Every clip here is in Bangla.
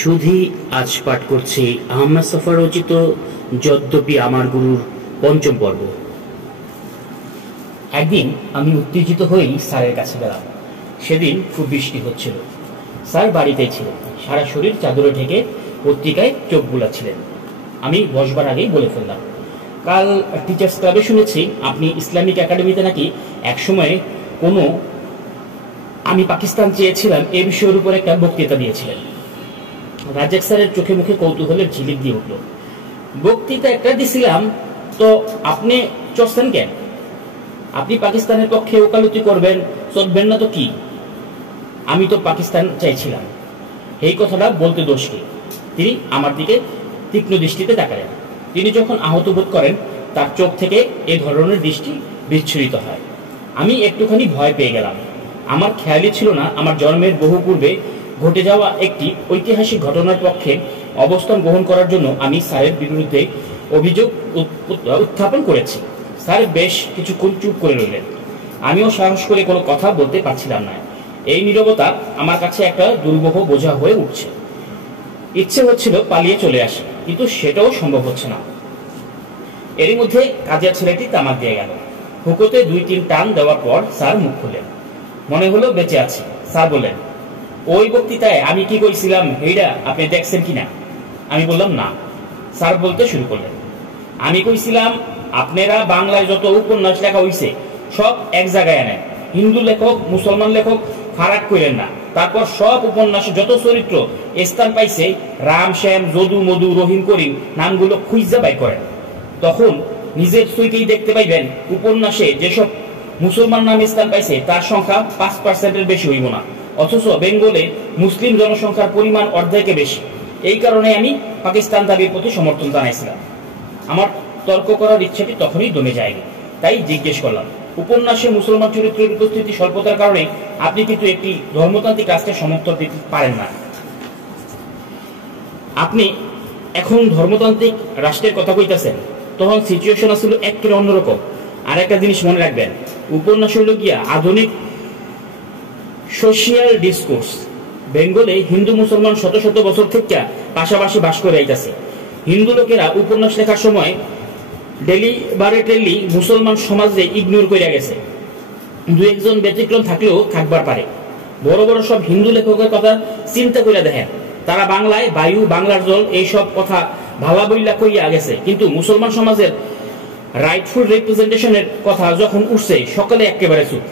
সুধী আজ পাঠ করছি আহমদ সফর রচিত যদ্যপি আমার গুরুর পঞ্চম পর্ব। একদিন আমি উত্তেজিত হয়েই স্যারের কাছে গেলাম। সেদিন খুব বৃষ্টি হচ্ছিল। স্যার বাড়িতেই ছিলেন, সারা শরীর চাদরে ঢেকে পত্রিকায় চোখ বুলাচ্ছিলেন। আমি বসবার আগেই বলে ফেললাম, কাল টিচার্স ক্লাবে শুনেছি আপনি ইসলামিক একাডেমিতে নাকি একসময় কোনো আমি পাকিস্তান চেয়েছিলাম এ বিষয়ের উপর একটা বক্তৃতা দিয়েছিলেন। রাজ্জাক স্যারের চোখে মুখে কৌতূহলের ঝিলিক দিয়ে উঠল। বক্তৃতা একটা দিছিলাম তো আপনি চড়ছেন কেন? আপনি পাকিস্তানের পক্ষে ওকালতি করবেন, চলবেন না তো কি? আমি তো পাকিস্তান চাইছিলাম। এই কথাটা বলতে দোষ কি? তিনি আমার দিকে তীক্ষ্ণ দৃষ্টিতে তাকালেন। তিনি যখন আহত বোধ করেন তার চোখ থেকে এ ধরনের দৃষ্টি বিচ্ছুরিত হয়। আমি একটুখানি ভয় পেয়ে গেলাম। আমার খেয়ালই ছিল না আমার জন্মের বহু পূর্বে ঘটে যাওয়া একটি ঐতিহাসিক ঘটনার পক্ষে অবস্থান গ্রহণ করার জন্য আমি স্যারের বিরুদ্ধে অভিযোগ উত্থাপন করেছি। স্যার বেশ কিছুক্ষণ চুপ করে রইলেন। আমিও সাহস করে কোনো কথা বলতে পারছিলাম না। এই নীরবতা আমার কাছে একটা দুর্বহ বোঝা হয়ে উঠছে। ইচ্ছে হচ্ছিল পালিয়ে চলে আসি, কিন্তু সেটাও সম্ভব হচ্ছে না। এরই মধ্যে কাজের ছেলেটি তামাক দিয়ে গেল। হুকোতে 2-3 টান দেওয়ার পর স্যার মুখ খুললেন। মনে হলো বেঁচে আছি। স্যার বললেন, ওই বক্তৃতায় আমি কি কইছিলাম এইটা আপনি দেখছেন কিনা? আমি বললাম না। স্যার বলতে শুরু করলেন, আমি কইছিলাম আপনারা বাংলায় যত উপন্যাস লেখা হইছে সব এক জায়গায় আনেন। হিন্দু লেখক মুসলমান লেখক ফারাক করেন না। তারপর সব উপন্যাসে যত চরিত্র স্থান পাইছে রাম শ্যাম যদু মধু রহিম করিম নামগুলো খুঁজা বাই করেন। তখন নিজের চোখেই দেখতে পাইবেন উপন্যাসে যেসব মুসলমান নাম স্থান পাইছে তার সংখ্যা 5%-এর বেশি হইব না। অথচ বেঙ্গলে মুসলিম জনসংখ্যার পরিমাণ অর্ধেকে বেশি। এই কারণে আমি পাকিস্তান দাবির প্রতি সমর্থন জানাইছিলাম। আমার তর্ক করার ইচ্ছাটি তখনই দমে যায়নি। তাই জিজ্ঞেস করলাম, উপন্যাসে মুসলমান চরিত্রের উপস্থিতি স্বল্পতার কারণে আপনি কিন্তু একটি ধর্মতান্ত্রিক রাষ্ট্রের সমর্থন দিতে পারেন না। আপনি এখন ধর্মতান্ত্রিক রাষ্ট্রের কথা কইতাছেন, তখন সিচুয়েশন আসলে একেবারে অন্যরকম। আর একটা জিনিস মনে রাখবেন, উপন্যাস হইল গিয়া আধুনিক সোশিয়াল ডিসকোর্স। বেঙ্গলে হিন্দু মুসলমান শত শত বছর থেকে পাশাপাশি বাস করে আইতাছে। হিন্দু লোকেরা উপন্যাস লেখার সময় ডেলিবারেটলি মুসলমান সমাজে ইগনোর করে গেছে। 2-1 ব্যতিক্রম থাকলেও থাকবার পারে। বড় বড় সব হিন্দু লেখকের কথা চিন্তা করে দেখেন, তারা বাংলায় বায়ু বাংলার জল এইসব কথা ভালা বইলা কইয়া গেছে, কিন্তু মুসলমান সমাজের রাইটফুল রিপ্রেজেন্টেশনের কথা যখন উঠছে সকলে একেবারে চুপ।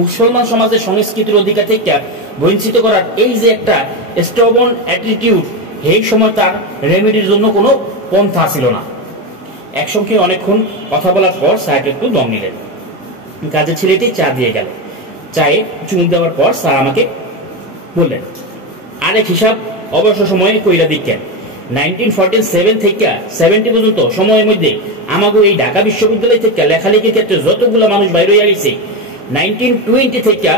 মুসলমান সমাজের সংস্কৃতির অধিকার থেকে বঞ্চিত করার এই যে একটা স্টবন অ্যাটিটিউড, এই সময় তার রেমেডির জন্য কোনো পন্থা ছিল না। একসঙ্গে অনেকক্ষণ কথা বলার পর স্যার একটু দম নিলেন। কাজের ছেলেটি চা দিয়ে গেল। চায়ে চুমুক দেওয়ার পর স্যার আমাকে বললেন, আরেক হিসাব অবসর সময়ে কইরা দিচ্ছেন। 1947 থেকে 70 পর্যন্ত সময়ের মধ্যে আমাকে এই ঢাকা বিশ্ববিদ্যালয় থেকে লেখালেখির ক্ষেত্রে যতগুলো মানুষ বাইরে হয়ে গেছে, 1920 থেকে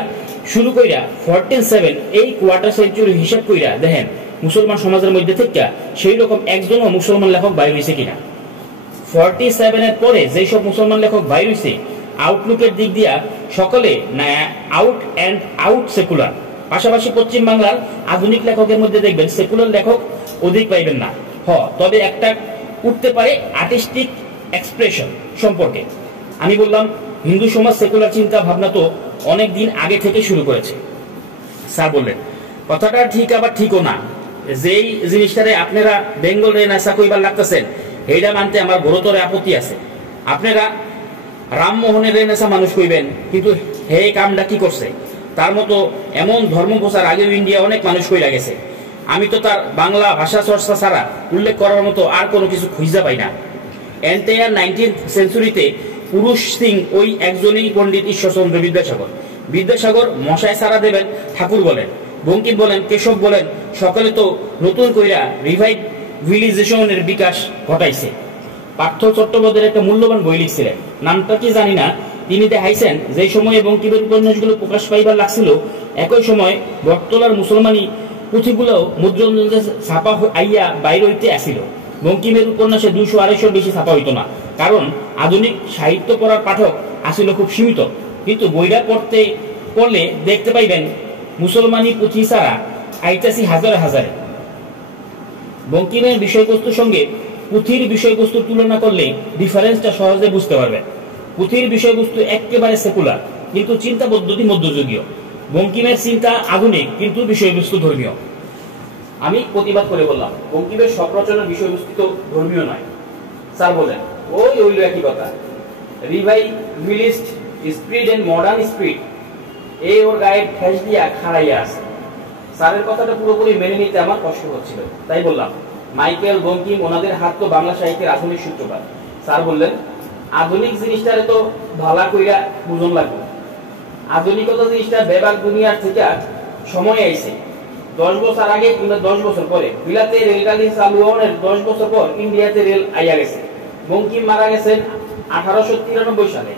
শুরু কইরা 47 এই কোয়ার্টার সেঞ্চুরি হিসাব কইরা দেখেন মুসলমান সমাজের মধ্যে থেকে সেই রকম একজনও মুসলমান লেখক বাইর হয়েছে কিনা। 47-এর পরে যেসব মুসলমান লেখক বাইর হয়েছে আউটলুকের দিক দিয়া সকলে আউট অ্যান্ড আউট সেকুলার। পাশাপাশি পশ্চিম বাংলার আধুনিক লেখকের মধ্যে দেখবেন সেকুলার লেখক অধিক পাইবেন না। তবে একটা উঠতে পারে আর্টিস্টিক এক্সপ্রেশন সম্পর্কে। আমি বললাম, হিন্দু সমাজ সেকুলার চিন্তা ভাবনা তো অনেক দিন আগে থেকে শুরু করেছে। স্যার বললেন, কথাটা ঠিক আবার ঠিকও না। যেই জিনিসটারে আপনারা বেঙ্গল রেনেসাঁ কইবার লাগতেছেন এইটা মানতে আমার গুরুতর আপত্তি আছে। আপনারা রামমোহনের রেনেসাঁ মানুষ কইবেন, কিন্তু হে কামটা কি করছে? তার মতো এমন ধর্ম প্রচার আগেও ইন্ডিয়া অনেক মানুষ কইরা গেছে। আমি তো তার বাংলা ভাষা চর্চা ছাড়া উল্লেখ করার মতো আর কোনো কিছু খুঁজা পাই না। এন্টায়ার 19th সেঞ্চুরিতে পুরুষ সিং ওই একজনই পণ্ডিত ঈশ্বরচন্দ্র বিদ্যাসাগর। বিদ্যাসাগর মশায় সারা দেবেন ঠাকুর বলেন, বঙ্কিম বলেন, কেশব বলেন, সকলে তো নতুন কইরা রিভাইভিলাইজেশনের বিকাশ ঘটাইছে। পার্থ চট্টোপাধ্যায়ের একটা মূল্যবান বই লিখছিলেন, নামটা কি জানি না। তিনি দেখাইছেন যে সময়ে বঙ্কিমের উপন্যাসগুলো প্রকাশ পাইবার লাগছিল একই সময় বটতলার মুসলমানি পুঁথিগুলো মুদ্রণে ছাপা আইয়া বাইরে হইতে আসিল। বঙ্কিমের উপন্যাসে 200-250 বেশি ছাপা হইত না, কারণ আধুনিক সাহিত্য পড়ার পাঠক আসিল খুব সীমিত। কিন্তু বইটা পড়লে দেখতে পাইবেন মুসলমানি পুঁথি ছাড়া আইতাছি হাজারে হাজারে। বঙ্কিমের বিষয়বস্তুর সঙ্গে পুঁথির বিষয়বস্তুর তুলনা করলে ডিফারেন্সটা সহজে বুঝতে পারবে। পুঁথির বিষয়বস্তু একেবারে সেকুলার, কিন্তু চিন্তা পদ্ধতি মধ্যযুগীয়। বঙ্কিমের চিন্তা আধুনিক, কিন্তু বিষয়বস্তু ধর্মীয়। আমি প্রতিবাদ করে বললাম, বঙ্কিমের সব রচনার বিষয়বস্তু তো ধর্মীয় নয়। স্যার বলেন, ওই ওইল একই কথা, রিভাইভিলিস্ট স্পিরিট এন্ড মডার্ন স্পিরিট এই ওর গায়ে ঠেস দিয়া খাড়াইয়া আছে। স্যারের কথাটা পুরোপুরি মেনে নিতে আমার কষ্ট হচ্ছিল, তাই বললাম মাইকেল, বঙ্কিম ওনাদের হাত তো বাংলা সাহিত্যের আধুনিক সূত্রপাত। স্যার বললেন, আধুনিক জিনিসটারে তো ভালা কইরা বুঝন লাগবে। আধুনিকতা জিনিসটা বেবাক দুনিয়ার থেকে সময় আইছে। 10 বছর আগে কিংবা 10 বছর পরে বিলাতে রেলগাড়ি চালু হওয়ার 10 বছর পর ইন্ডিয়াতে রেল আইয়া গেছে। বঙ্কিম মারা গেছেন 1893 সালে,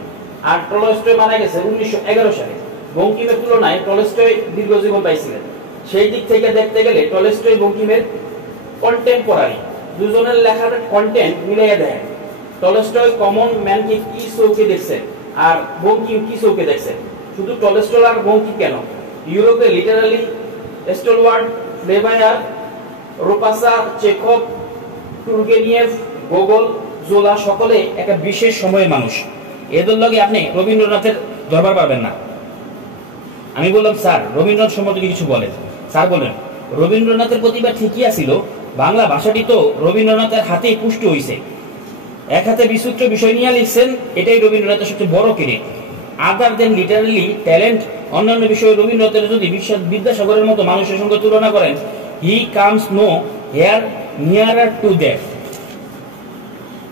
আর টলস্টয় মারা গেছে 1911 সালে। বঙ্কিমের তুলনায় টলস্টয় দীর্ঘজীবন পাইছিলেন। সেই দিক থেকে দেখতে গেলে টলস্টয় বঙ্কিমের কন্টেম্পোরারি, দুজনের লেখার কন্টেন্ট মিলাইয়া দেয়। টলস্টয় কমন ম্যানকে কি চৌকে দেখছেন, আর বঙ্কিম কি চৌকে দেখছেন। শুধু টলস্টয় আর বঙ্কিম কেন, ইউরোপে লিটারালি স্টলওয়ার্ড, ফ্লেভায়ার, রোপাসা, চেখভ, টুরগেনিয়েভ, গোগল, জোলা সকলে একটা বিশেষ সময়ের মানুষ। এদের লগে আপনি রবীন্দ্রনাথের দরবার পাবেন না। আমি বললাম, স্যার রবীন্দ্রনাথ সম্পর্কে কিছু বলেন। স্যার বলেন, রবীন্দ্রনাথের প্রতিভা ঠিকই আছিল, বাংলা ভাষাটি তো রবীন্দ্রনাথের হাতেই পুষ্ট হইছে। এক হাতে বিচিত্র বিষয় নিয়ে লিখছেন, এটাই রবীন্দ্রনাথের সবচেয়ে বড় ক্রেডিট। আদার দেন লিটারালি ট্যালেন্ট, অন্যান্য বিষয়ে রবীন্দ্রনাথের যদি বিদ্যাসাগরের মতো মানুষের সঙ্গে তুলনা করেন, he comes nowhere nearer to that.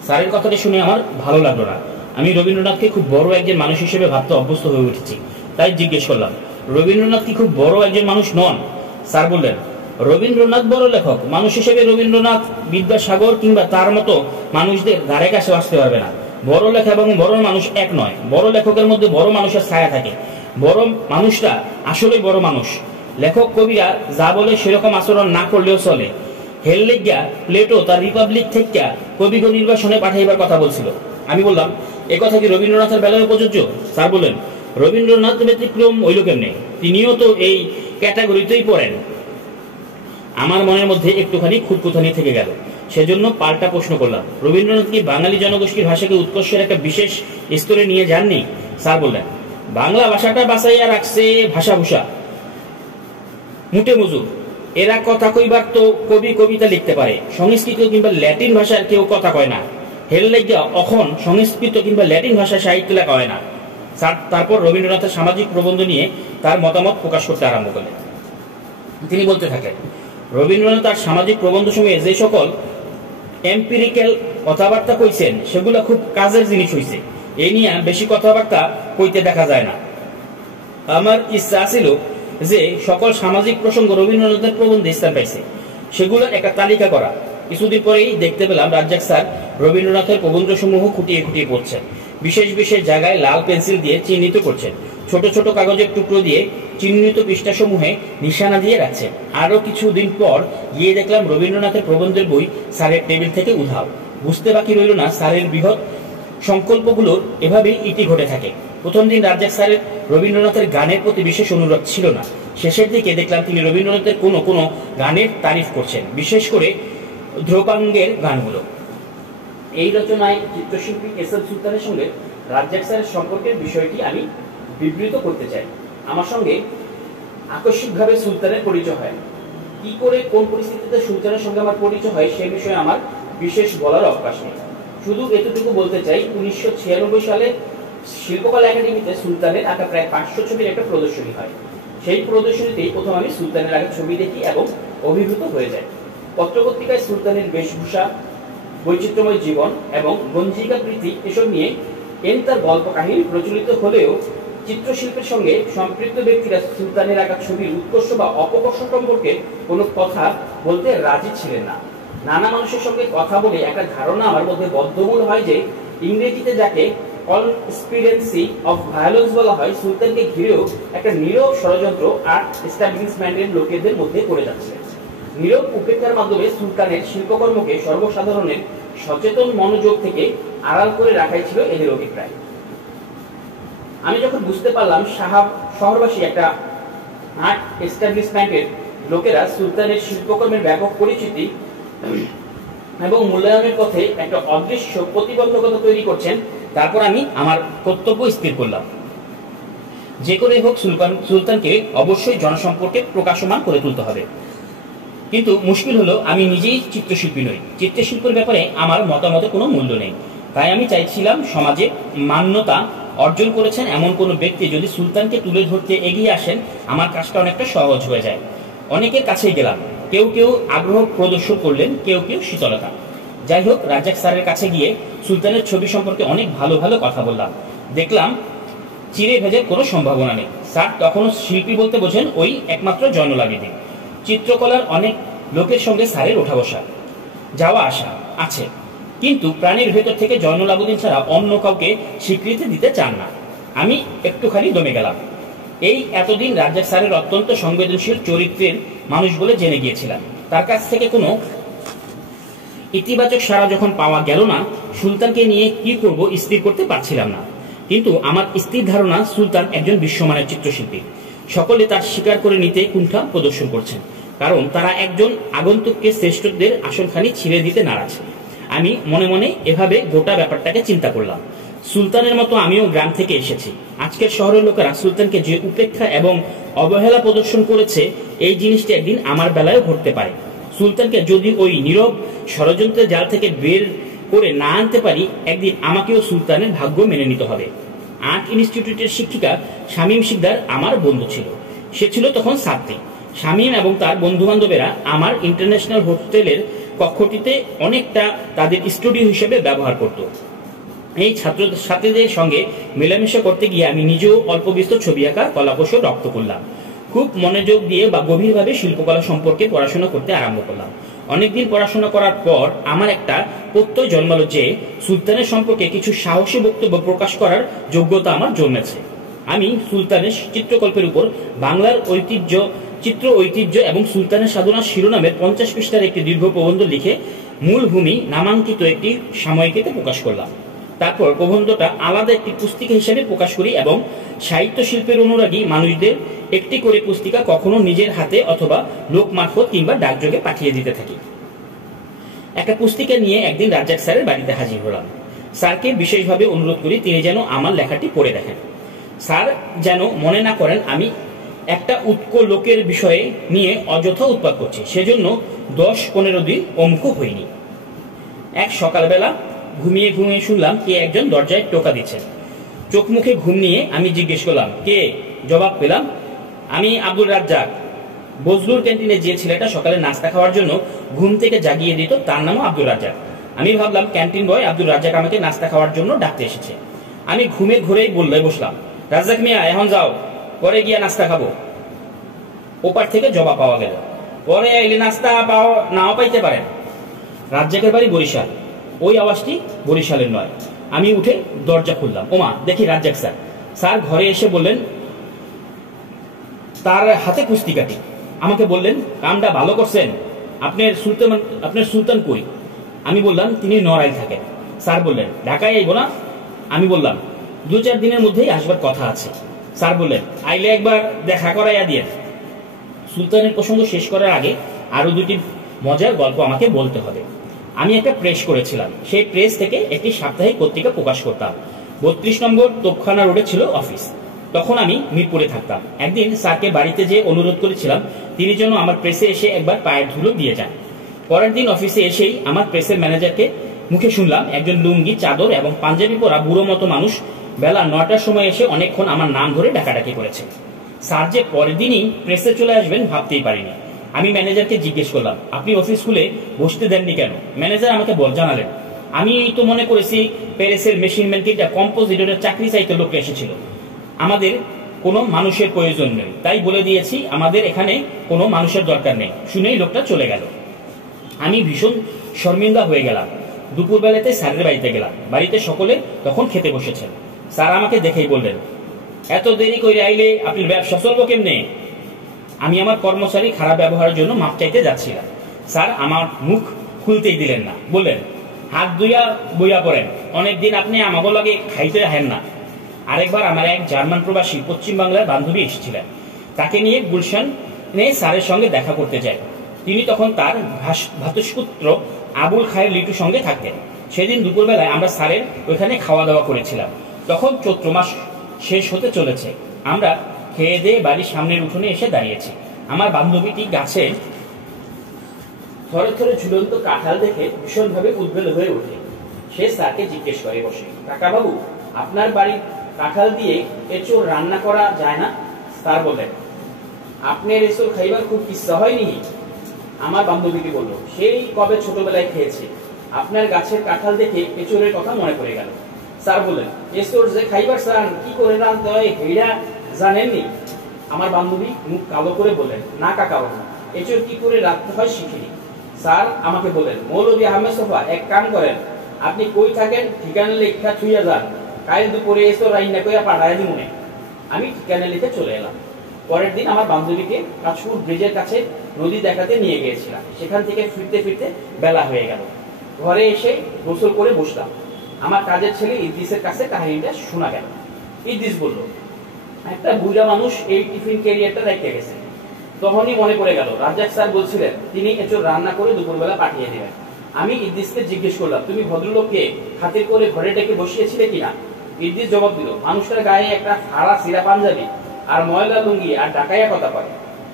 স্যারের কথাটি শুনে আমার ভালো লাগলো না। আমি রবীন্দ্রনাথকে খুব বড় একজন মানুষ হিসেবে ভাবতে অভ্যস্ত হয়ে উঠেছি, তাই জিজ্ঞেস করলাম, রবীন্দ্রনাথ কি খুব বড় একজন মানুষ নন? স্যার বললেন, রবীন্দ্রনাথ বড় লেখক, মানুষ হিসেবে রবীন্দ্রনাথ বিদ্যাসাগর কিংবা তার মতো মানুষদের ধারে কাছে আসতে পারবে না। বড় লেখক এবং বড় মানুষ এক নয়। বড় লেখকের মধ্যে বড় মানুষের ছায়া থাকে। বড় মানুষটা আসলেই বড় মানুষ। লেখক কবিরা যা বলে সেরকম আচরণ না করলেও চলে। হেললেগিয়া প্লেটো তার রিপাবলিক থেকে কবিগ নির্বাসনে পাঠাইবার কথা বলছিল। আমি বললাম, এ কথা কি রবীন্দ্রনাথের বেলায় প্রযোজ্য? স্যার বলেন, রবীন্দ্রনাথ ব্যতিক্রম হইল কেমনে, তিনিও তো এই ক্যাটাগরিতেই পড়েন। আমার মনের মধ্যে একটুখানি খুঁতখুঁতানি থেকে গেল। সেজন্য পাল্টা প্রশ্ন করলাম, রবীন্দ্রনাথ কি বাঙালি জনগোষ্ঠীর ভাষাকে উৎকর্ষের একটা বিশেষ স্তরে নিয়ে যাননি? স্যার বললেন, বাংলা ভাষাটা বাঁচাইয়া রাখছে ভাষাভূষা মুটে মজুর। এরা কথা কইবার তো কবি কবিতা লিখতে পারে, সংস্কৃত কিংবা ল্যাটিন ভাষার কেউ কথা কয় না। হেললেগিয়া অখন সংস্কৃত কিংবা ল্যাটিন ভাষায় সাহিত্য লেখা হয় না। স্যার তারপর রবীন্দ্রনাথের সামাজিক প্রবন্ধ নিয়ে তার মতামত প্রকাশ করতে আরম্ভ করলেন। তিনি বলতে থাকলেন, রবীন্দ্রনাথ তার সামাজিক প্রবন্ধ সময়ে যে সকল এম্পিরিক্যাল কথাবার্তা কইছেন সেগুলো খুব কাজের জিনিস হইছে। এই নিয়ে বেশি কথাবার্তা কইতে দেখা যায় না। আমার ইচ্ছা ছিল যে সকল সামাজিক প্রসঙ্গ রবীন্দ্রনাথের প্রবন্ধে স্থান পাইছে, সেগুলোর একটা তালিকা করা। কিছুদিন পরেই দেখতে পেলাম রাজ্জাক স্যার রবীন্দ্রনাথের প্রবন্ধসমূহ খুঁটিয়ে খুঁটিয়ে পড়ছেন। বিশেষ বিশেষ জায়গায় লাল পেন্সিল দিয়ে চিহ্নিত করছেন, ছোট ছোট কাগজের টুকরো দিয়ে চিহ্নিত পৃষ্ঠাসমূহে নিশানা দিয়ে রাখছেন। আরো কিছুদিন পর গিয়ে দেখলাম রবীন্দ্রনাথের প্রবন্ধের বই স্যারের টেবিল থেকে উধাও। বুঝতে বাকি রইল না স্যারের বৃহৎ সংকল্পগুলোর এভাবেই ইতি ঘটে থাকে। প্রথম দিন রাজ্জাক স্যারের রবীন্দ্রনাথের গানের প্রতি বিশেষ অনুরাগ ছিল না। শেষের দিকে দেখলাম তিনি রবীন্দ্রনাথের কোনো কোনো গানের তারিফ করছেন, বিশেষ করে ধ্রুপাঙ্গের গানগুলো। এই রচনায় চিত্রশিল্পী এস এম সুলতানের সঙ্গে রাজ্জাক স্যারের সম্পর্কের বিষয়টি আমি বিবৃত করতে চাই। আমার সঙ্গে আকস্মিকভাবে সুলতানের পরিচয় হয়। কি করে কোন পরিস্থিতিতে সুলতানের সঙ্গে আমার পরিচয় হয় সে বিষয়ে আমার বিশেষ বলার অবকাশ নেই। শুধু এতটুকু বলতে চাই, 1996 সালে শিল্পকলা একাডেমিতে সুলতানের আঁকা প্রায় 500 ছবির একটা প্রদর্শনী হয়। সেই প্রদর্শনীতেই প্রথম আমি সুলতানের আঁকা ছবি দেখি এবং অভিভূত হয়ে যাই। পত্রপত্রিকায় সুলতানের বেশভূষা, বৈচিত্র্যময় জীবন এবং গঞ্জিকা প্রীতি এসব নিয়ে তার গল্প কাহিনী প্রচলিত হলেও চিত্রশিল্পের সঙ্গে সম্পৃক্ত ব্যক্তিরা সুলতানের আঁকা ছবির উৎকর্ষ বা অপকর্ষ সম্পর্কে কোনো কথা বলতে রাজি ছিলেন না। নানা মানুষের সঙ্গে কথা বলে একটা ধারণা আমার মধ্যে বদ্ধমূল হয় যে ইংরেজিতে যাকে কনস্পিরেন্সি অফ ভায়োলেন্স বলা হয়, সুলতানকে ঘিরেও একটা নীরব ষড়যন্ত্র আর্ট এস্টাবলিশমেন্টের লোকেদের মধ্যে করে যাচ্ছে। নীরব উপেক্ষার মাধ্যমে সুলতানের শিল্পকর্মকে সর্বসাধারণের সচেতন মনোযোগ থেকে আড়াল করে রাখাই ছিল এদের অভিপ্রায়। আমি যখন বুঝতে পারলাম শহরবাসী একটা আর্ট এস্টাবলিশমেন্টের লোকেরা সুলতানের শিল্পকর্মের ব্যাপক পরিচিতি এবং মূল্যায়নের পথে একটা অদৃশ্য প্রতিবন্ধকতা তৈরি করছেন। তারপর আমি আমার কর্তব্য স্থির করলাম, যে করে হোক সুলতানকে অবশ্যই জনসম্পর্কে প্রকাশমান করে তুলতে হবে। কিন্তু মুশকিল হলো আমি নিজেই চিত্রশিল্পী নই, চিত্রশিল্পের ব্যাপারে আমার মতামতে কোনো মূল্য নেই। তাই আমি চাইছিলাম সমাজে মান্যতা অর্জন করেছেন এমন কোনো ব্যক্তি যদি সুলতানকে তুলে ধরতে এগিয়ে আসেন, আমার কাজটা অনেকটা সহজ হয়ে যায়। অনেকের কাছেই গেলাম, কেউ কেউ আগ্রহ প্রদর্শন করলেন, কেউ কেউ শীতলতা। যাই হোক, রাজ্জাক স্যারের কাছে গিয়ে সুলতানের ছবি সম্পর্কে অনেক ভালো ভালো কথা বললাম। দেখলাম চিরে ভেজের কোনো সম্ভাবনা নেই। স্যার তখনও শিল্পী বলতে বোঝেন ওই একমাত্র জয়নুল আবেদীন। চিত্রকলার অনেক লোকের সঙ্গে স্যারের ওঠা বসা যাওয়া আসা আছে, কিন্তু প্রাণের ভেতর থেকে জয়নুল আবেদীন ছাড়া অন্য কাউকে স্বীকৃতি দিতে চান না। আমি একটুখানি দমে গেলাম। এই এতদিন রাজ্জাক স্যারের অত্যন্ত সংবেদনশীল চরিত্রের মানুষ বলে জেনে গিয়েছিলাম। তার কাছ থেকে কোনো ইতিবাচক সাড়া যখন পাওয়া গেল না, সুলতানকে নিয়ে কি করব স্থির করতে পারছিলাম না। কিন্তু আমার স্থির ধারণা সুলতান একজন বিশ্বমানের চিত্রশিল্পী। সকলে তার স্বীকার করে নিতে কুণ্ঠা প্রদর্শন করছেন, কারণ তারা একজন আগন্তুককে শ্রেষ্ঠদের আসনখানি ছিঁড়ে দিতে নারাজ। আমি মনে মনে এভাবে গোটা ব্যাপারটাকে চিন্তা করলাম। সুলতানের মতো আমিও গ্রাম থেকে এসেছি। আজকের শহরের লোকেরা সুলতানকে যে উপেক্ষা এবং অবহেলা প্রদর্শন করেছে, এই জিনিসটি একদিন আমার বেলায়ও ঘটতে পারে। সুলতানকে যদি ওই নীরব ষড়যন্ত্রের জাল থেকে বের করে না আনতে পারি, একদিন আমাকেও সুলতানের ভাগ্য মেনে নিতে হবে। আর্ট ইনস্টিটিউটের শিক্ষিকা শামীম শিকদার আমার বন্ধু ছিল। সে ছিল তখন ছাত্রী। শামীম এবং তার বন্ধু বান্ধবেরা আমার ইন্টারন্যাশনাল হোস্টেলের কক্ষটিতে অনেকটা তাদের স্টুডিও হিসেবে ব্যবহার করত। এই ছাত্রছাত্রীদের সঙ্গে মেলামেশা করতে গিয়ে আমি নিজেও অল্প বিস্তর ছবি আঁকার কলাকৌশল রপ্ত করলাম। খুব মনোযোগ দিয়ে বা গভীরভাবে শিল্পকলা সম্পর্কে পড়াশোনা করতে আরম্ভ করলাম। অনেকদিন পড়াশোনা করার পর আমার একটা প্রত্যয় জন্মালো যে সুলতানের সম্পর্কে কিছু সাহসী বক্তব্য প্রকাশ করার যোগ্যতা আমার জন্মেছে। আমি সুলতানের চিত্রকল্পের উপর বাংলার চিত্র ঐতিহ্য এবং সুলতানের সাধনা শিরোনামের 50 পৃষ্ঠার একটি দীর্ঘ প্রবন্ধ লিখে মূলভূমি নামাঙ্কিত একটি সাময়িকীতে প্রকাশ করলাম। তারপর প্রবন্ধটা আলাদা একটি পুস্তিকা হিসেবে প্রকাশ করি এবং সাহিত্য শিল্পের অনুরাগী মানুষদের একটি করে পুস্তিকা কখনো নিজের হাতে অথবা লোক মারফত কিংবা ডাকযোগে পাঠিয়ে দিতে থাকি। একটা পুস্তিকা নিয়ে একদিন রাজ্জাক স্যারের বাড়িতে হাজির হলাম। স্যারকে বিশেষভাবে অনুরোধ করি তিনি যেন আমার লেখাটি পড়ে দেখেন। স্যার যেন মনে না করেন আমি একটা উৎক লোকের বিষয়ে নিয়ে অযথা উৎপাত করছি, সেজন্য 10-15 দিন অমুখ হইনি। এক সকালবেলা ঘুমিয়ে ঘুমিয়ে শুনলাম কে একজন দরজায় টোকা দিচ্ছেন। চোখ মুখে ঘুম নিয়ে আমি জিজ্ঞেস করলাম কে। জবাব পেলাম, আমি আব্দুল রাজ্জাক। বজলুর ক্যান্টিনে যে ছেলেটা সকালে নাস্তা খাওয়ার জন্য ঘুম থেকে জাগিয়ে দিত, তার নামও আব্দুল রাজ্জাক। আমি ভাবলাম ক্যান্টিন বয় আব্দুল রাজ্জাক আমাকে নাস্তা খাওয়ার জন্য ডাকতে এসেছে। আমি ঘুমে ঘুরেই বসলাম, রাজ্জাক মিয়া এখন যাও, পরে গিয়ে নাস্তা খাবো। ওপার থেকে জবাব পাওয়া গেল, পরে এলে নাস্তা নাও পাইতে পারেন। রাজ্জাকের বাড়ি বরিশাল। ওই আওয়াজটি বরিশালের নয়। আমি উঠে দরজা খুললাম, ওমা দেখি রাজ্জাক স্যার। স্যার ঘরে এসে বললেন, তার হাতে পুস্তিকাটি। আমাকে বললেন, কামটা ভালো করছেন, আপনার সুলতান কই? আমি বললাম তিনি নড়াইল থাকেন। স্যার বললেন, ঢাকায় আইব না? আমি বললাম 2-4 দিনের মধ্যেই আসবার কথা আছে। স্যার বললেন, আইলে একবার দেখা করাইয়া দিয়ে। সুলতানের প্রসঙ্গ শেষ করার আগে আরো 2টি মজার গল্প আমাকে বলতে হবে। আমি একটা প্রেস করেছিলাম, সেই প্রেস থেকে একটি সাপ্তাহিক পত্রিকা প্রকাশ করতাম। 32 নম্বর তোপখানা রোডে ছিল অফিস। তখন আমি মিরপুরে থাকতাম। একদিন স্যারকে বাড়িতে যেয়ে অনুরোধ করেছিলাম তিনি যেন আমার প্রেসে এসে একবার পায়ের ধুলো দিয়ে যান। পরের দিন অফিসে এসেই আমার প্রেসের ম্যানেজারকে মুখে শুনলাম একজন লুঙ্গি, চাদর এবং পাঞ্জাবি পরা বুড়ো মতো মানুষ বেলা 9টার সময় এসে অনেকক্ষণ আমার নাম ধরে ডাকাডাকি করেছে। স্যার যে পরের দিনই প্রেসে চলে আসবেন ভাবতেই পারিনি। আমি ম্যানেজারকে জিজ্ঞেস করলাম, আপনি অফিস খুলে বসতে দেননি কেন? ম্যানেজার আমাকে জানালেন, আমি তো মনে করেছি প্যারিসের মেশিনম্যান কিংবা কম্পোজিটরের চাকরি চাইতে লোক এসেছিল, আমাদের কোনো মানুষের প্রয়োজন নেই, তাই বলে দিয়েছি আমাদের এখানে কোনো মানুষের দরকার নেই। শুনেই লোকটা চলে গেল। আমি ভীষণ শর্মিন্দা হয়ে গেলাম। দুপুরবেলাতে স্যারের বাড়িতে গেলাম। বাড়িতে সকলে তখন খেতে বসেছেন। স্যার আমাকে দেখেই বললেন, এত দেরি করে আইলে আপনার ব্যবসা চলবো কেমনে? আমি আমার কর্মচারী খারাপ ব্যবহারের জন্য মাপ চাইতে যাচ্ছিলাম। স্যার আমার মুখ খুলতেই দিলেন না, বললেন, হাত ধুইয়া বইয়া পড়েন, অনেকদিন আপনি আমাকে লাগে খাইতে হেন না। আরেকবার আমার এক জার্মান প্রবাসী পশ্চিম বাংলার বান্ধবী এসেছিলেন, তাকে নিয়ে গুলশানে স্যারের সঙ্গে দেখা করতে যাই। তিনি তখন তার ভ্রাতুষ্পুত্র আবুল খায়ের লিটুর সঙ্গে থাকতেন। সেদিন দুপুরবেলায় আমরা স্যারের ওইখানে খাওয়া দাওয়া করেছিলাম। তখন চৈত্র মাস শেষ হতে চলেছে। আমরা খেয়ে দিয়ে বাড়ির সামনের উঠোনে এসে দাঁড়িয়েছি। আমার বান্ধবীটি গাছে থরে থরে ঝুলন্ত কাঁঠাল দেখে ভীষণভাবে উদ্বেগ হয়ে ওঠে। সে স্যারকে জিজ্ঞেস করে বসে, কাকা বাবু, আপনার বাড়ির কাঁঠাল দিয়ে এঁচোড় রান্না করা যায় না? স্যার বললেন, আপনার এঁচোড় খাইবার খুব ইচ্ছা হয়নি? আমার বান্ধবীটি বলল, সেই কবে ছোটবেলায় খেয়েছে। আপনার গাছের কাঁঠাল দেখে এঁচোড়ের কথা মনে পড়ে গেল। স্যার বললেন, এঁচোড় যে খাইবার চান কি করে রাঁধতে হয় হেইরা জানেননি? আমার বান্ধবী মুখ কালো করে বললেন, না কাকা বাবু, এঁচোড় কি করে রাঁধতে হয় শিখিনি। স্যার আমাকে বললেন, মৌলভী আহমেদ সোফা, এক কাম করেন, আপনি কই থাকেন ঠিকানা লেখা থুইয়া যান, কাল দুপুরে এসো রাইনা কইয়া পাঠায় দিমুনে। আমি ঠিকানা লিখে চলে এলাম। পরের দিন আমার বান্ধবীকে কাশপুর ব্রিজের কাছে নদী দেখাতে নিয়ে গিয়েছিলাম। সেখান থেকে ফিরতে ফিরতে বেলা হয়ে গেল। ঘরে এসে গোসল করে বসলাম। আমার কাজের ছেলে ইদ্রিসের কাছে কাহিনীটা শোনা গেল। ইদ্রিস বলল, একটা বুড়া মানুষ এই টিফিন ক্যারিয়ারটা রেখে গেছে। তখনই মনে পড়ে গেল রাজ্জাক স্যার বলছিলেন তিনি এঁচোড় রান্না করে দুপুরবেলা পাঠিয়ে দেবেন। আমি ইদ্রিসকে জিজ্ঞেস করলাম, তুমি ভদ্রলোককে খাতির করে ঘরে ডেকে বসিয়েছিলে কিনা? ইদ্রিস জবাব দিল, মানুষটার গায়ে একটা ফাড়া সিরা পাঞ্জাবি আর ময়লা লুঙ্গি আর ডাকাইয়া কথা কয়।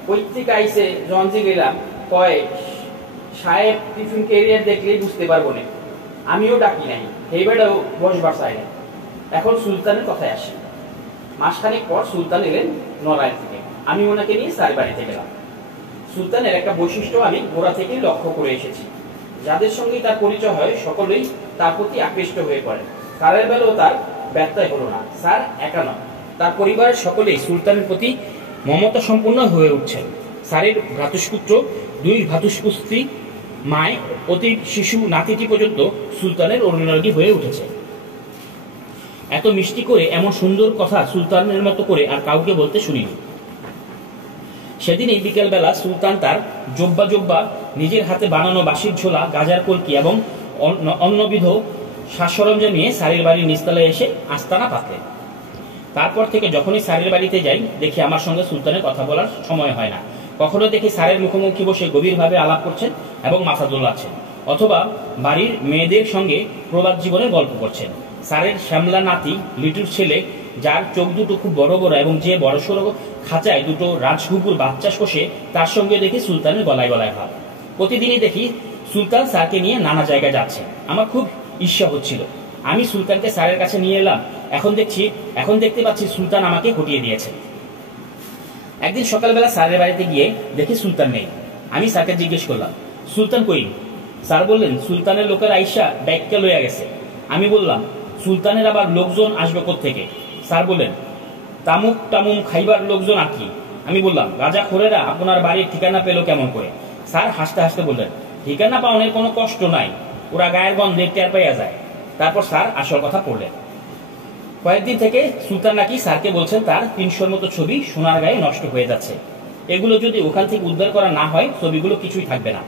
পৈতৃক আইসে জঞ্জি গেলাম, কয় সাহেব টিফিন ক্যারিয়ার দেখলেই বুঝতে পারবো না। আমিও ডাকি নাই, এইবারও বসবার চাই না। এখন সুলতানের কথায় আসি। মাসখানেক পর সুলতান এলেন নড়াইল থেকে। আমি ওনাকে নিয়ে স্যার বাড়িতে গেলাম। সুলতানের একটা বৈশিষ্ট্য আমি গোড়া থেকেই লক্ষ্য করে এসেছি। যাদের সঙ্গে তার পরিচয় হয় সকলেই তার প্রতি আকৃষ্ট হয়ে পড়ে। স্যারের বেলাও তার ব্যত্যয় হলো না। স্যার একা নয়, তার পরিবারের সকলেই সুলতানের প্রতি মমতা সম্পন্ন হয়ে উঠছেন। স্যারের ভ্রাতুষ্পুত্র, দুই ভ্রাতুষ্পুত্রী, মায় অতি শিশু নাতিটি পর্যন্ত সুলতানের অনুরাগী হয়ে উঠেছে। এত মিষ্টি করে এমন সুন্দর কথা সুলতানের মতো করে আর কাউকে বলতে শুনিনি। সেদিনই বিকেলবেলা সুলতান তার জব্বা নিজের হাতে বানানো বাঁশির ঝোলা, গাজার কলকি এবং অন্যবিধ সাজ সরঞ্জাম নিয়ে স্যারের বাড়ির নিচতলায় এসে আস্তানা পাতলেন। তারপর থেকে যখনই স্যারের বাড়িতে যাই দেখি আমার সঙ্গে সুলতানের কথা বলার সময় হয় না। কখনো দেখি স্যারের মুখোমুখি বসে গভীরভাবে আলাপ করছেন এবং মাথা দোলাচ্ছেন, অথবা বাড়ির মেয়েদের সঙ্গে প্রবাদ জীবনের গল্প করছেন। স্যারের শ্যামলা নাতি লিটুর ছেলে, যার চোখ দুটো খুব বড় বড় এবং যে বড়সড় খাঁচায় দুটো রাজকুকুর বাচ্চা শোষে, তার সঙ্গে দেখি সুলতানের গলায় গলায় ভাব। প্রতিদিনই দেখি সুলতান স্যারকে নিয়ে নানা জায়গায় যাচ্ছেন। আমার খুব ঈর্ষা হচ্ছিল। আমি সুলতানকে স্যারের কাছে নিয়ে এলাম। এখন দেখতে পাচ্ছি সুলতান আমাকে হটিয়ে দিয়েছে। একদিন সকালবেলা স্যারের বাড়িতে গিয়ে দেখি সুলতান নেই। আমি স্যারকে জিজ্ঞেস করলাম, সুলতান কই? স্যার বললেন, সুলতানের লোকের আইসা ব্যাগকে লইয়া গেছে। আমি বললাম, সুলতানের আবার লোকজন আসবে কোত্থেকে? স্যার বললেন, তামুক টামুম খাইবার লোকজন আর কি। আমি বললাম, রাজা খোরেরা আপনার বাড়ির ঠিকানা পেল কেমন করে? স্যার হাসতে হাসতে বললেন, ঠিকানা পাওয়ানোর কোনো কষ্ট নাই, ওরা গায়ের গন্ধে টের পাইয়া যায়। তারপর স্যার আসল কথা পড়লেন। কয়েকদিন থেকে সুলতান নাকি স্যারকে বলছেন তার ৩০০-র মতো ছবি সোনার গায়ে নষ্ট হয়ে যাচ্ছে। এগুলো যদি ওখান থেকে উদ্ধার করা না হয় ছবিগুলো কিছুই থাকবে না।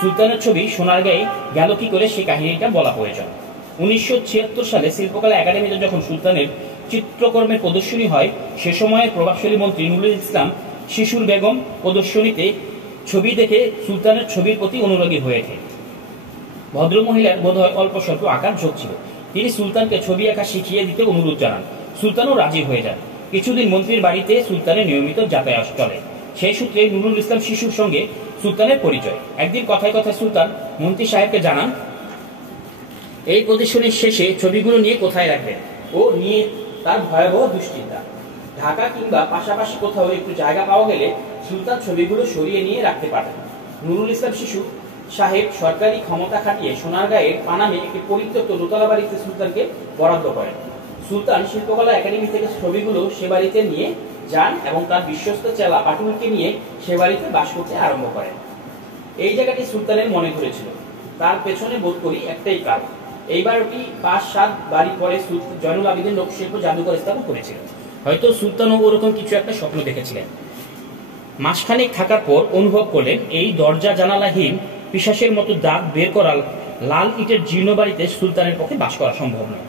সুলতানের ছবি সোনার গায়ে গেল কি করে সেই কাহিনীটা বলা প্রয়োজন। ১৯৭৬ সালে শিল্পকলা একাডেমিতে যখন সুলতানের চিত্রকর্মের প্রদর্শনী হয়, সে সময়ে প্রভাবশালী মন্ত্রী নুরুল ইসলাম শিশুর বেগম প্রদর্শনীতে ছবি দেখে সুলতানের ছবির প্রতি অনুরাগী হয়ে ওঠে। ভদ্রমহিলার বোধহয় অল্প স্বল্প আঁকার ঝোঁক ছিল। তিনি সুলতানকে ছবি আঁকা শিখিয়ে দিতে অনুরোধ জানান। সুলতানও রাজি হয়ে যান। কিছুদিন মন্ত্রীর বাড়িতে সুলতানের নিয়মিত যাতায়াত চলে। সেই সূত্রে নুরুল ইসলাম শিশুর সঙ্গে সুলতানের পরিচয়। একদিন কথায় কথায় সুলতান মন্ত্রী সাহেবকে জানান, এই প্রদর্শনীর শেষে ছবিগুলো নিয়ে কোথায় রাখবেন। ও নিয়ে তার ভয়াবহ দুশ্চিন্তা। ঢাকা কিংবা পাশাপাশি কোথাও একটু জায়গা পাওয়া গেলে সুলতান ছবিগুলো সরিয়ে নিয়ে রাখতে পারেন। নুরুল ইসলাম শিশু সাহেব সরকারি ক্ষমতা খাটিয়ে সোনারগাঁয়ের পানামে একটি পরিত্যক্ত দোতলা বাড়িতে সুলতানকে বরাদ্দ করেন। সুলতান শিল্পকলা একাডেমি থেকে ছবিগুলো সে বাড়িতে নিয়ে যান এবং তার বিশ্বস্ত চেলা পাটুলকে নিয়ে সে বাড়িতে বাস করতে আরম্ভ করেন। এই জায়গাটি সুলতানের মনে ধরেছিল। তার পেছনে বোধ করি একটাই কারণ, এই বাড়িটি ৫-৭ বাড়ি পরে জয়নুল আবেদিন লোকশিল্প জাদুঘর স্থাপন করেছিলেন। হয়তো সুলতানও ওরকম কিছু একটা স্বপ্ন দেখেছিলেন। মাসখানেক থাকার পর অনুভব করলেন এই দরজা জানালাহীন পিশাচের মতো দাঁত বের করা লাল ইটের জীর্ণ বাড়িতে সুলতানের পক্ষে বাস করা সম্ভব নয়।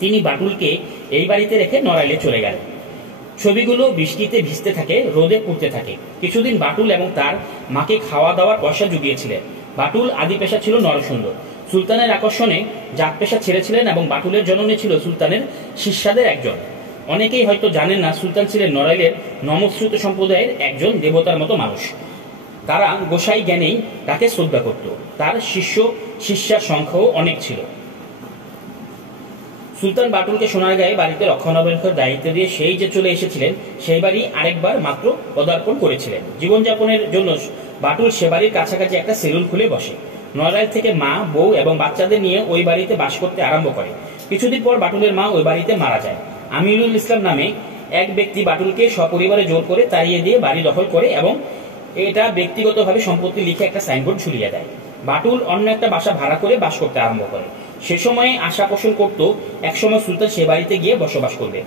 তিনি বাটুলকে এই বাড়িতে রেখে নড়াইলে চলে গেলেন। ছবিগুলো বৃষ্টিতে ভিজতে থাকে, রোদে পুড়তে থাকে। কিছুদিন বাটুল এবং তার মাকে খাওয়া দাওয়ার পয়সা জুগিয়েছিলেন। বাটুল আদি পেশা ছিল নরসুন্দর। সুলতানের আকর্ষণে জাত পেশা ছেড়েছিলেন এবং বাটুলের জননী ছিল সুলতানের শিষ্যাদের একজন। অনেকেই হয়তো জানেন না, সুলতান ছিলেন নড়াইলের নমশ্রুত সম্প্রদায়ের একজন দেবতার মতো মানুষ। তারা গোসাই জ্ঞানেই তাকে শ্রদ্ধা করত। তার শিষ্যার সংখ্যাও অনেক ছিল। সুলতান বাটুলকে সোনারগাঁয়ে বাড়িতে রক্ষণাবেক্ষণের দায়িত্ব দিয়ে সেই যে চলে এসেছিলেন, সেই বাড়ি আরেকবার মাত্র পদার্পণ করেছিলেন। জীবনযাপনের জন্য বাটুল সে বাড়ির কাছাকাছি একটা সেলুন খুলে বসে। নড়াইল থেকে মা, বউ এবং বাচ্চাদের নিয়ে ওই বাড়িতে বাস করতে আরম্ভ করে। কিছুদিন পর বাটুলের মা ওই বাড়িতে মারা যায়। আমিনুল ইসলাম নামে এক ব্যক্তি বাটুলকে সপরিবারে জোর করে তাড়িয়ে দিয়ে বাড়ি দখল করে এবং এটা ব্যক্তিগতভাবে সম্পত্তি লিখে একটা সাইনবোর্ড ঝুলিয়ে দেয়। বাটুল অন্য একটা বাসা ভাড়া করে বাস করতে আরম্ভ করে। সে সময়ে আশা পোষণ করত একসময় সুলতান সে বাড়িতে গিয়ে বসবাস করবে।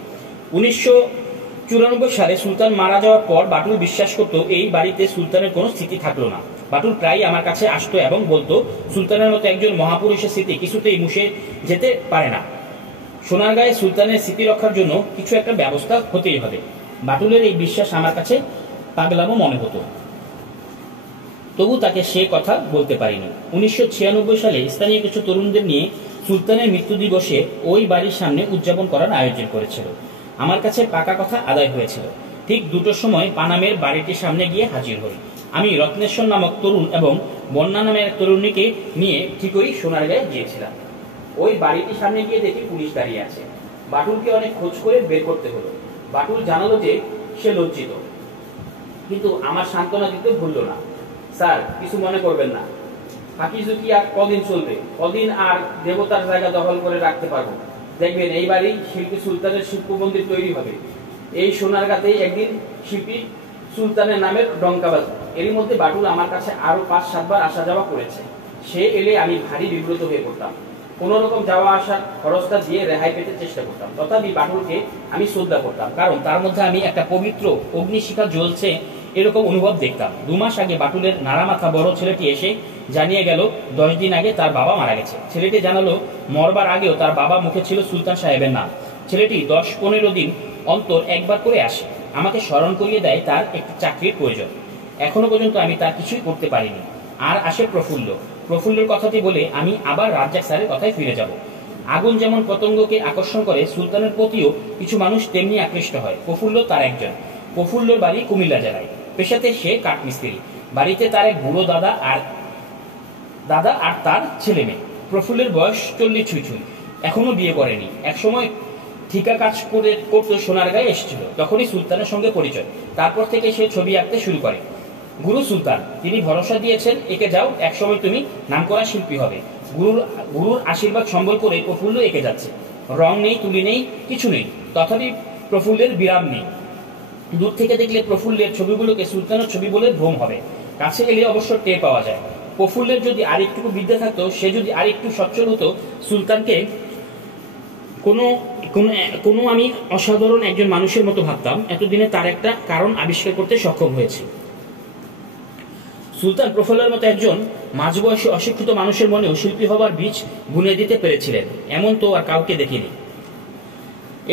1994 সালে সুলতান মারা যাওয়ার পর বাটুল বিশ্বাস করত এই বাড়িতে সুলতানের কোনো স্মৃতি থাকলো না। বাটুল প্রায় আমার কাছে আসতো এবং বলতো, সুলতানের মতো একজন মহাপুরুষের স্মৃতি কিছুতেই মুছে যেতে পারে না। সোনারগাঁয়ে সুলতানের স্মৃতি রক্ষার জন্য কিছু একটা ব্যবস্থা হতেই হবে। বাটুলের এই বিশ্বাস আমার কাছে পাগলামো মনে হতো, তবু তাকে সে কথা বলতে পারিনি। 1996 সালে স্থানীয় কিছু তরুণদের নিয়ে সুলতানের মৃত্যু দিবসে ওই বাড়ির সামনে উদযাপন করার আয়োজন করেছিল। আমার কাছে পাকা কথা আদায় হয়েছিল। ঠিক 2টোর সময় পানামের বাড়িটির সামনে গিয়ে হাজির হই। আমি রত্নেশ্বর নামক তরুণ এবং বন্যা নামের এক তরুণীকে নিয়ে ঠিকই সোনারগাঁয়ে গিয়েছিলাম। ওই বাড়িটির সামনে গিয়ে দেখি পুলিশ দাঁড়িয়ে আছে। বাটুলকে অনেক খোঁজ করে বের করতে হলো। বাটুল জানালো যে সে লজ্জিত, কিন্তু আমার সান্ত্বনা দিতে ভুলল না। স্যার, কিছু মনে করবেন না, ফাঁকিঝুঁকি আর কদিন চলবে? কদিন আর দেবতার জায়গা দখল করে রাখতে পারবো? দেখবেন এই বাড়ি শিল্পী সুলতানের শিল্প মন্দির তৈরি হবে। এই সোনারগাঁতেই একদিন শিল্পী সুলতানের নামের ডঙ্কা বাজবে। এরই মধ্যে বাটুল আমার কাছে আরো 5-7 বার আসা যাওয়া করেছে। সে এলে আমি ভারী বিব্রত হয়ে পড়তাম। কোন রকম যাওয়া আসার খরচটা দিয়ে রেহাই পেতে চেষ্টা করতাম। তথাপি বাটুলকে আমি শ্রদ্ধা করতাম, কারণ তার মধ্যে আমি একটা পবিত্র অগ্নিশিখা জ্বলছে এরকম অনুভব দেখতাম। 2 মাস আগে বাটুলের নাড়ামাথা বড় ছেলেটি এসে জানিয়ে গেল 10 দিন আগে তার বাবা মারা গেছে। ছেলেটি জানালো মরবার আগেও তার বাবা মুখে ছিল সুলতান সাহেবের নাম। ছেলেটি 10-15 দিন অন্তর একবার করে আসে, আমাকে স্মরণ করিয়ে দেয় তার একটি চাকরির প্রয়োজন। এখনো পর্যন্ত আমি তার কিছুই করতে পারিনি। আর আসে প্রফুল্লের কথাটি বলে আমি আবার রাজ্জাক স্যারের কথায় ফিরে যাব। আগুন যেমন পতঙ্গকে আকর্ষণ করে, সুলতানের প্রতিও কিছু মানুষ তেমনি আকৃষ্ট হয়। প্রফুল্ল তার একজন। প্রফুল্লর বাড়ি কুমিল্লা জেলায়। পেশাতে সে কাঠমিস্ত্রি। বাড়িতে তার এক বুড়ো দাদা আর তার ছেলে মেয়ে। প্রফুল্লের বয়স 40 ছুঁই। এখনো বিয়ে করেনি। একসময় ঠিকা কাজ করতে সোনারগাঁয়ে এসেছিল। তখনই সুলতানের সঙ্গে পরিচয়। তারপর থেকে সে ছবি আঁকতে শুরু করে। গুরু সুলতান, তিনি ভরসা দিয়েছেন, একে যাও, একসময় তুমি নামকরা শিল্পী হবে। গুরুর আশীর্বাদ সম্বল করে প্রফুল্ল একে যাচ্ছে। রং নেই, তুলি নেই, কিছু নেই, তথাপি প্রফুল্লের বিরাম নেই। দূর থেকে দেখলে প্রফুল্লের ছবিগুলোকে সুলতানের ছবি বলে ভ্রম হবে, কাছে এলে অবশ্য টের পাওয়া যায়। প্রফুল্লের যদি আরেকটু বিদ্যা থাকতো, সে যদি আরেকটু সচ্ছল হতো, সুলতানকে কোনো আমি অসাধারণ একজন মানুষের মতো ভাবতাম। এতদিনে তার একটা কারণ আবিষ্কার করতে সক্ষম হয়েছে। সুলতান প্রফুল্লের মতো একজন মাঝবয়সী অশিক্ষিত মানুষের মনেও শিল্পী হবার বীজ বুনে দিতে পেরেছিলেন, এমন তো আর কাউকে দেখিনি।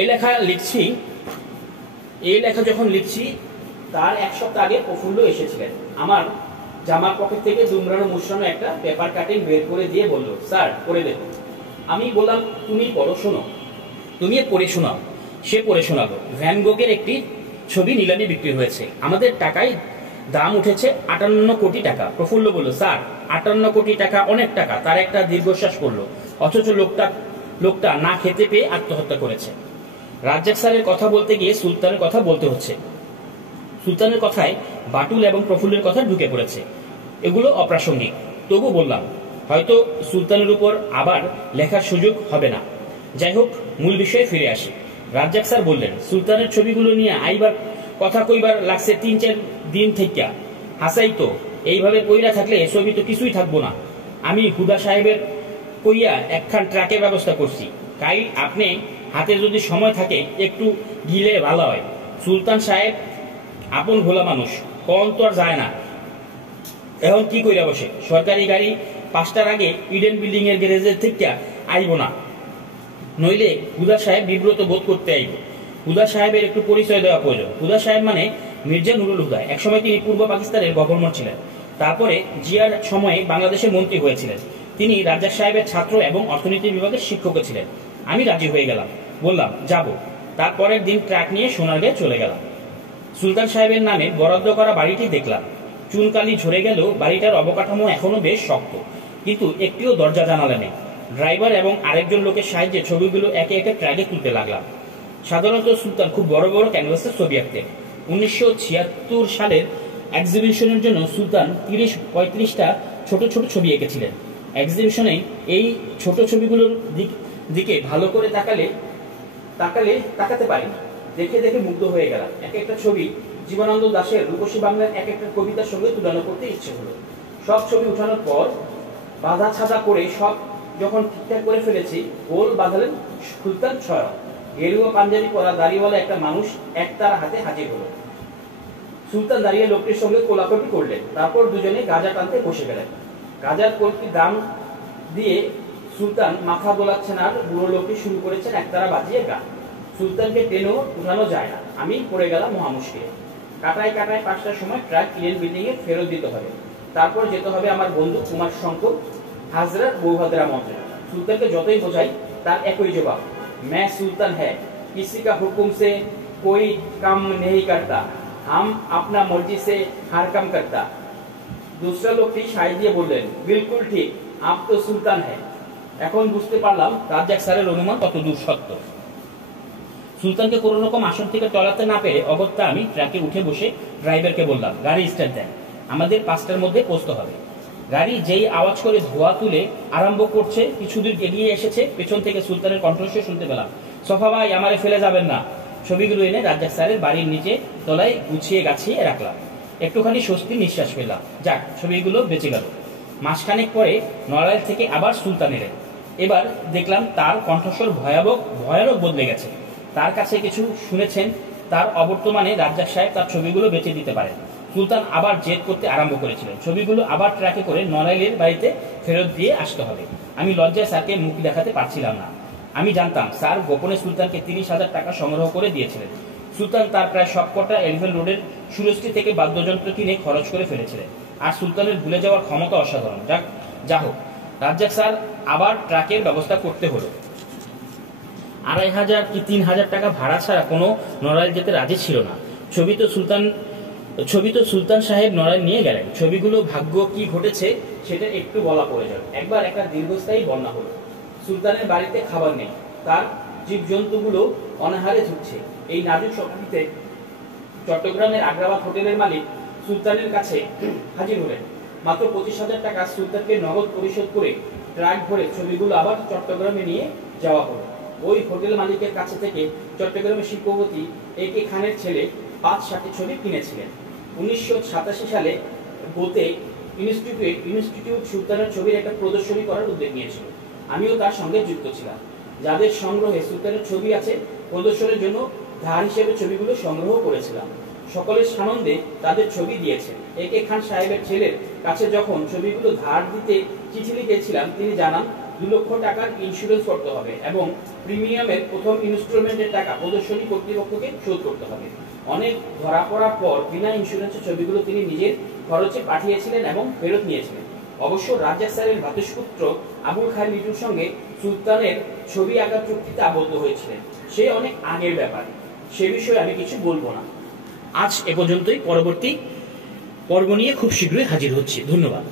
এই লেখা যখন লিখছি তার 1 সপ্তাহ আগে প্রফুল্ল এসেছিলেন। আমার জামার পকেট থেকে দুমড়ানো মুচড়ানো একটা পেপার কাটিং বের করে দিয়ে বলল, স্যার পড়ে দেখুন। আমি বললাম, তুমি পড়ো, শোনো। তুমি পড়ে শোনাও। সে পড়ে শোনালো। ভ্যান গোগের একটি ছবি নিলামে বিক্রি হয়েছে। আমাদের টাকায় দাম উঠেছে 58 কোটি টাকা। প্রফুল্ল বলল, স্যার 58 কোটি টাকা অনেক টাকা। তার একটা দীর্ঘশ্বাস পড়লো। অথচ লোকটা না খেতে পেয়ে আত্মহত্যা করেছে। রাজ্জাক স্যারের কথা বলতে গিয়ে সুলতানের কথা বলতে হচ্ছে। সুলতানের কথায় বাটুল এবং প্রফুল্লের কথা ঢুকে পড়েছে। এগুলো অপ্রাসঙ্গিক, তবু বললাম, হয়তো সুলতানের উপর আবার লেখার সুযোগ হবে না। যাই হোক, মূল বিষয়ে ফিরে আসি। রাজ্জাক স্যার বললেন, সুলতানের ছবিগুলো নিয়ে আইবার কথা কইবার লাগছে 3-4 দিন থেকে। হাসাই তো, এইভাবে কইরা থাকলে ছবি তো কিছুই থাকবো না। আমি হুদা সাহেবের কইয়া একখান ট্রাকের ব্যবস্থা করছি। কাই আপনি হাতে যদি সময় থাকে একটু গিলে ভালো হয়। সুলতান সাহেব আপন ভোলা মানুষ, কম তো আর যায় না। এখন কি কইরা বসে? সরকারি গাড়ি 5টার আগে ইডেন বিল্ডিং এর গ্যারেজের থেকে আইব না, নইলে হুদা সাহেব বিব্রত বোধ করতে আইব। হুদা সাহেবের একটু পরিচয় দেওয়া প্রয়োজন। হুদা সাহেব মানে মির্জা নুরুল হুদা। একসময় তিনি পূর্ব পাকিস্তানের গভর্নর ছিলেন। তারপরে জিয়ার সময়ে বাংলাদেশের মন্ত্রী হয়েছিলেন। তিনি রাজ্জাক সাহেবের ছাত্র এবং অর্থনীতি বিভাগের শিক্ষকও ছিলেন। আমি রাজি হয়ে গেলাম, বললাম যাব। তারপরের দিন ট্রাক নিয়ে সোনারগাঁয়ে চলে গেলাম। সুলতান সাহেবের নামে বরাদ্দ করা বাড়িটি দেখলাম। চুনকালি ঝরে গেলেও বাড়িটার অবকাঠামো এখনো বেশ শক্ত, কিন্তু একটিও দরজা জানালা নেই। ড্রাইভার এবং আরেকজন লোকের সাহায্যে ছবিগুলো একে একে ট্রাকে তুলতে লাগলাম। সাধারণত সুলতান খুব বড় বড় ক্যানভাসের ছবি আঁকতেন। 1976 সালের এক্সিবিশনের জন্য সুলতান 30-35টা ছোট ছোট ছবি এঁকেছিলেন। এক্সিবিশনে এই ছোট ছবিগুলোর দিকে ভালো করে তাকাতে পারিনি। দেখে দেখে মুগ্ধ হয়ে গেলাম। এক একটা ছবি জীবনানন্দ দাশের রূপসী বাংলার এক একটা কবিতার সঙ্গে তুলনা করতে ইচ্ছে হলো। সব ছবি উঠানোর পর বাঁধা ছাদা করে সব যখন ঠিকঠাক করে ফেলেছি, গোল বাঁধালেন সুলতান ছয়। গেরুয়া পাঞ্জাবি পরা দাড়িওয়ালা একটা মানুষ একতারা হাতে হাজির হলো। সুলতান দাঁড়িয়ে লোকটির সঙ্গে কোলাকুলি করলেন। তারপর দুজনে গাঁজা টানতে বসে গেলেন। গাঁজার কলকি দাম দিয়ে সুলতান মাথা দোলাচ্ছেন আর বুড়ো লোকটি শুরু করেছেন একতারা বাজিয়ে গান। সুলতানকে টেনেও উঠানো যায় না। আমি পড়ে গেলাম মহা মুশকিলে। কাটায় 5টার সময় ট্রাক ইডেন বিল্ডিং এ ফেরত দিতে হবে। তারপর যেতে হবে আমার বন্ধু কুমার শঙ্কর হাজরা বৌভাদরা মন্ত্রে। সুলতানকে যতই বোঝাই তার একই জবাব, मैं सुल्तान है, किसी का हुक्म से कोई काम नहीं करता, हम अपना मर्जी से हर काम करता। दूसरा লোকটি সায় দিয়ে বললেন, বিলকুল ঠিক, আপ তো সুলতান है। এখন বুঝতে পারলাম রাজ্জাক স্যারের অনুমান কত দূর সত্য। সুলতানকে কোনো রকম আসন থেকে টলাতে না পেরে অগত্যা আমি ট্রাকে উঠে বসে ড্রাইভারকে বললাম, গাড়ি স্টার্ট দেন, আমাদের 5টার মধ্যে পৌঁছতে হবে। গাড়ি যেই আওয়াজ করে ধোয়া তুলে আরম্ভ করছে, কিছুদূর এগিয়ে এসেছে, পেছন থেকে সুলতানের কণ্ঠস্বর শুনতে পেলাম, সফা ভাই, আমারে ফেলে যাবেন না। ছবিগুলো এনে রাজ্জাক স্যারের বাড়ির নিচে তলায় গুছিয়ে গাছিয়ে রাখলাম। একটুখানি স্বস্তির নিঃশ্বাস পেলাম। যাক, ছবিগুলো বেঁচে গেল। মাসখানেক পরে নড়াইল থেকে আবার সুলতান এলেন। এবার দেখলাম তার কণ্ঠস্বর ভয়ানক বদলে গেছে। তার কাছে কিছু শুনেছেন, তার অবর্তমানে রাজ্জাক সাহেব তার ছবিগুলো বেঁচে দিতে পারেন। সুলতান আবার জেদ করতে আরম্ভ করেছিলেন। ছবিগুলো আবার ট্রাকে করে নড়াইলের বাড়িতে ফেরত দিয়ে আসতে হবে। আমি লজ্জায় স্যারকে মুখ দেখাতে পারছিলাম না। আমি জানতাম স্যার গোপনে সুলতানকে 30,000 টাকা সংগ্রহ করে দিয়েছিলেন। সুলতান তার প্রায় সবকটা এলিফ্যান্ট রোডের সুরস্টি থেকে বাদ্যযন্ত্র কিনে খরচ করে ফেলেছিলেন। আর সুলতানের ভুলে যাওয়ার ক্ষমতা অসাধারণ। যা হোক, রাজ্জাক স্যার আবার ট্রাকের ব্যবস্থা করতে হলো। 2,500 কি 3,000 টাকা ভাড়া ছাড়া কোনো নড়াইল যেতে রাজি ছিল না। ছবি তো সুলতান সাহেব নড়াইল নিয়ে গেলেন। ছবিগুলো ভাগ্য কি ঘটেছে সেটা একটু বলা প্রয়োজন। একবার একটা দীর্ঘস্থায়ী বন্যা হলো। সুলতানের বাড়িতে খাবার নেই, তার জীবজন্তুগুলো অনাহারে ঝুঁকছে। এই নাজুক সময়টিতে চট্টগ্রামের আগ্রাবাদ হোটেলের মালিক সুলতানের কাছে হাজির হলেন। মাত্র 25,000 টাকা সুলতানকে নগদ পরিশোধ করে ট্রাক ভরে ছবিগুলো আবার চট্টগ্রামে নিয়ে যাওয়া হলো। ওই হোটেল মালিকের কাছে থেকে চট্টগ্রামের শিল্পপতি একে খানের ছেলে 5-7টি ছবি কিনেছিলেন। 1987 সালে বোতে ইনস্টিটিউট সুলতানের ছবির একটা প্রদর্শনী করার উদ্যোগ নিয়েছিল। আমিও তার সঙ্গে যুক্ত ছিলাম। যাদের সংগ্রহে সুলতানের ছবি আছে, প্রদর্শনের জন্য ধার হিসেবে ছবিগুলো সংগ্রহ করেছিলাম। সকলের সানন্দে তাদের ছবি দিয়েছেন। একে খান সাহেবের ছেলের কাছে যখন ছবিগুলো ধার দিতে চিঠি লিখেছিলাম, তিনি জানান 2 লক্ষ টাকার ইন্স্যুরেন্স করতে হবে এবং প্রিমিয়ামের প্রথম ইনস্টলমেন্টের টাকা প্রদর্শনী কর্তৃপক্ষকে শোধ করতে হবে। অনেক ধরা পড়ার পর বিনা ইন্স্যুরেন্সের ছবিগুলো তিনি নিজের খরচে পাঠিয়েছিলেন এবং ফেরত নিয়েছিলেন। অবশ্য রাজ্জাক স্যারের ভ্রাতুষ্পুত্র আবুল খায়ের লিটুর সঙ্গে সুলতানের ছবি আঁকার চুক্তিতে আবদ্ধ হয়েছিলেন। সে অনেক আগের ব্যাপার, সে বিষয়ে আমি কিছু বলবো না। আজ এ পর্যন্তই। পরবর্তী পর্ব নিয়ে খুব শীঘ্রই হাজির হচ্ছি। ধন্যবাদ।